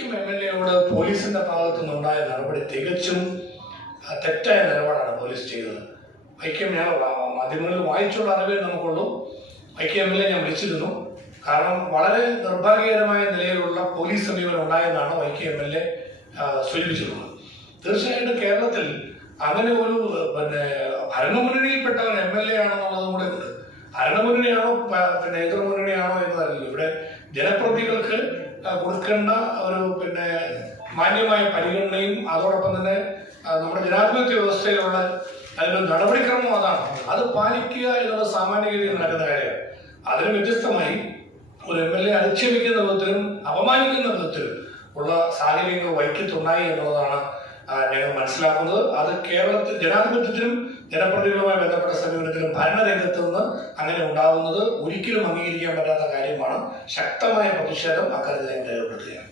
Vaikom M L എയോട് പോലീസിന്റെ ഭാഗത്തു നിന്നുണ്ടായ നടപടി തികച്ചും തെറ്റായ നിലപാടാണ് പോലീസ് ചെയ്തത്. വൈക്കം ഞാൻ മാധ്യമങ്ങളിൽ വായിച്ചുള്ള അറിവേ നമുക്കുള്ളൂ. വൈക്കം എം എൽ എ ഞാൻ വിളിച്ചിരുന്നു. കാരണം വളരെ നിർഭാഗ്യകരമായ നിലയിലുള്ള പോലീസ് സമീപനം ഉണ്ടായെന്നാണ് വൈക്കം എം എൽ എ സൂചിപ്പിച്ചിട്ടുള്ളത്. തീർച്ചയായിട്ടും കേരളത്തിൽ അങ്ങനെ ഒരു പിന്നെ ഭരണമുന്നണിയിൽപ്പെട്ടവൻ എം എൽ എ ആണെന്നുള്ളതും കൂടെ ഉണ്ട്. ഭരണമുന്നണിയാണോ പിന്നെ എതിർമുന്നണിയാണോ ഇവിടെ ജനപ്രതികൾക്ക് കൊടുക്കേണ്ട ഒരു പിന്നെ മാന്യമായ പരിഗണനയും അതോടൊപ്പം തന്നെ നമ്മുടെ ജനാധിപത്യ വ്യവസ്ഥയിലുള്ള അതിന്റെ നടപടിക്രമം അതാണ്. അത് പാലിക്കുക എന്നുള്ള സാമാന്യഗതിയിൽ നടക്കുന്ന കാര്യമാണ്. അതിന് വ്യത്യസ്തമായി ഒരു എം എൽ എ അധിക്ഷേപിക്കുന്ന വിധത്തിലും അപമാനിക്കുന്ന വിധത്തിലും ഉള്ള സാഹചര്യങ്ങൾ വൈകിട്ടുണ്ടായി എന്നുള്ളതാണ് ഞങ്ങൾ മനസ്സിലാക്കുന്നത്. അത് കേരളത്തിൽ ജനാധിപത്യത്തിനും ജനപ്രതികളുമായി ബന്ധപ്പെട്ട സമീപനത്തിലും ഭരണരംഗത്ത് നിന്ന് അങ്ങനെ ഉണ്ടാകുന്നത് ഒരിക്കലും അംഗീകരിക്കാൻ പറ്റാത്ത കാര്യമാണ്. ശക്തമായ പ്രതിഷേധം അക്കാര്യത്തിൽ രേഖപ്പെടുത്തുകയാണ്.